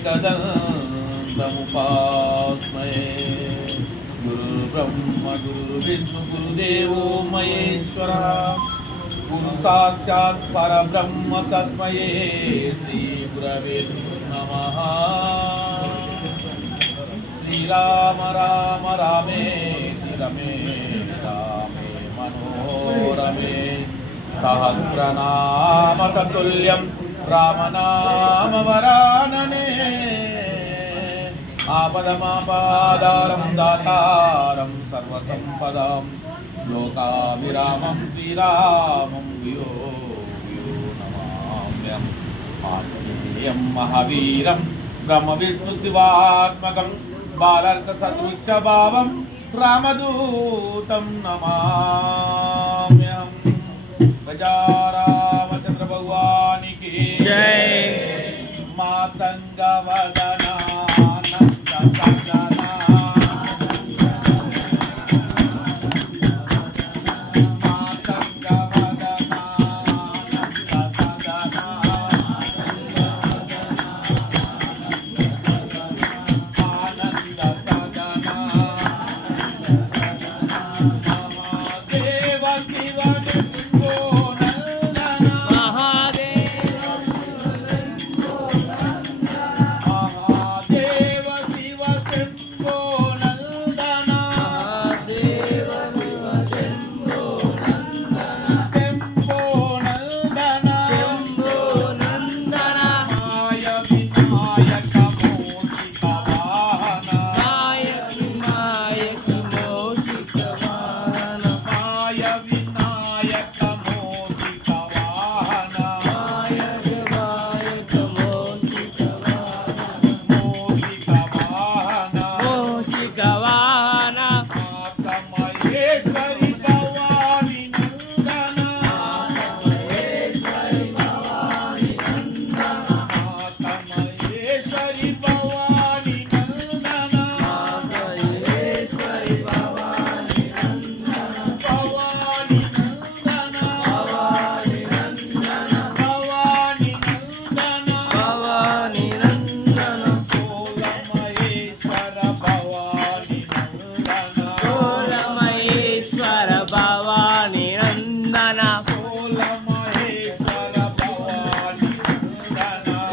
एकदन्तमुपास्मये गुरुर्ब्रह्म गुरुर्विष्णु गुरुदेवो महेश्वरः। गुरु साक्षात् परब्रह्म तस्मये। श्रीगुरवे नमः। श्रीराम राम रामे रमे रामे मनोरमे। सहस्रनामतुल्यं रामनामवरानने ఆపదమాపాదారం దాతారం సర్వసంపదాం. లోకావిరామం శ్రీరామం వియో వియో నమామ్యం ఆత్మీయం మహావీరం బ్రహ్మ విష్ణు శివాత్మకం. బాలర్క సదృశ భావం రామదూతం నమామ్యం గజారామచంద్ర భగవానికి జయ Stop, stop, stop. Go caballo.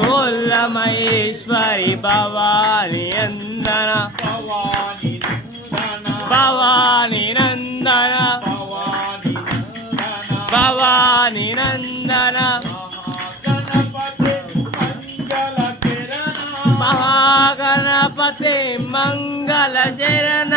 గోల్ల Maheshwari Bhavani నందన. భవాని నందన. భవాని నందన. మహాగణపతి మంగళ శరణ.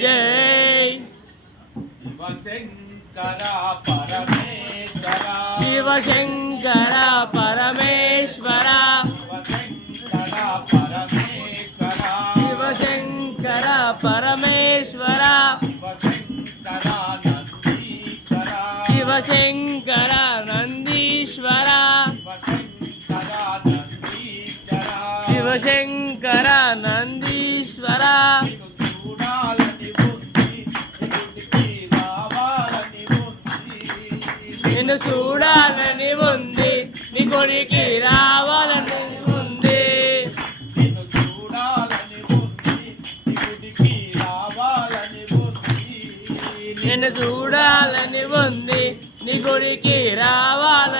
జై శివశంకర పరమేశ్వర శివశంకర పరమేశ్వర నిన్ను చూడాలని ఉంది. నీ కొడికి రావాలని ఉంది. నిన్ను చూడాలని రావాలని నిన్ను ఉంది. నీ గుడికి రావాలని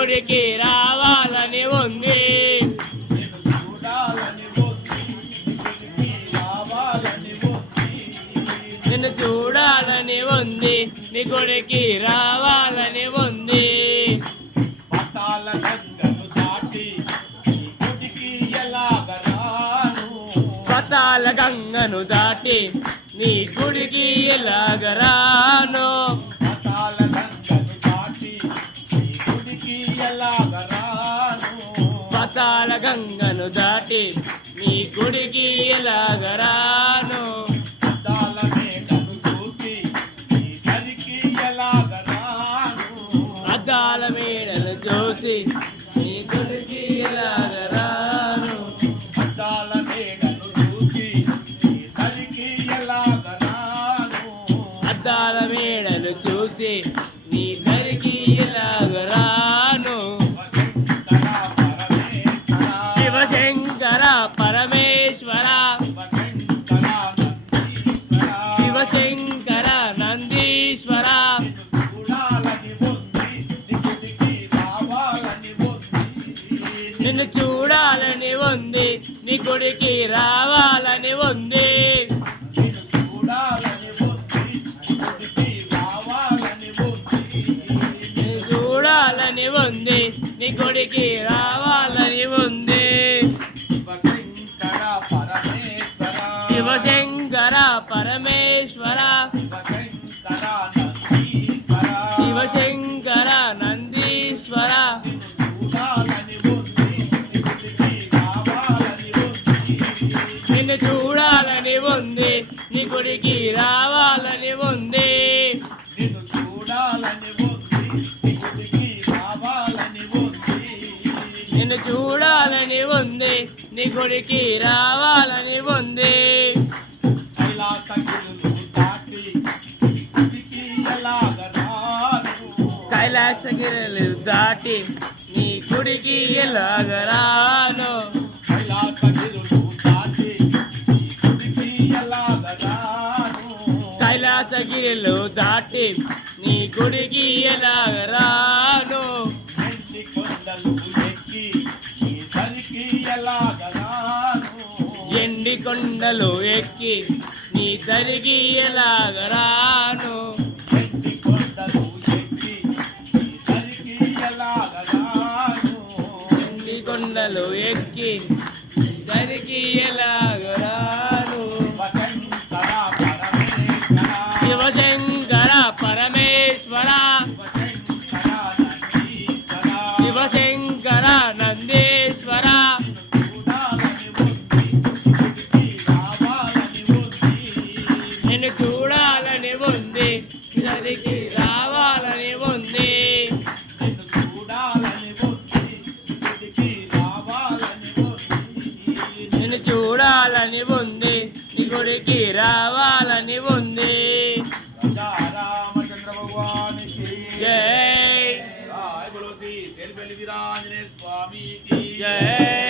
నీ కొడుకి రావాలని ఉంది. నిన్ను చూడాలని ఉంది. నీ కొడుకి రావాలని ఉంది. పతాల గంగను దాటి ఈ గుడికి ఎలాగరాను పతాల గంగను దాటి నీ గుడికి ఎలాగరాను గంగను దాటి నీ గుడికి ఎలాగరాను? అద్దాల మేడను చూసి మేడలు చూసి నీ గుడికి ఎలాగరాను అద్దాల మేడను చూసి నీ దరికి ఎలాగరాను? అద్దాల మేడలు చూసి నీ నిన్ను చూడాలని ఉంది నీ గుడికి రావాలని ఉంది. చూడాలని ఉంది నీ గుడికి రావాలని నీ గుడికి రావాలని ఉంది. నిన్ను చూడాలని ఉంది. నీ గుడికి రావాలని ఉంది. నిన్ను చూడాలని ఉంది. నీ గుడికి రావాలని ఉంది. కైలాసగిరులు దాటి నీ గుడికి ఎలాగరాను దాటి నీ గుడికి ఎలాగరాను కైలాసగిరిలో దాటి నీ గుడికి ఎలాగరాను ఎండి కొండలు ఎక్కి నీ దరికి ఎలాగరాను ఎండి కొండలు ఎక్కి నీ దరికి ఎలాగరాను ఎండి కొండలు ఎక్కి నీ దరికి ఎలాగరాను నిన్ను చూడాలని ఉంది. నీ గుడికి రావాలని ఉంది. రామచంద్ర భగవానికి జై స్వామికి జై.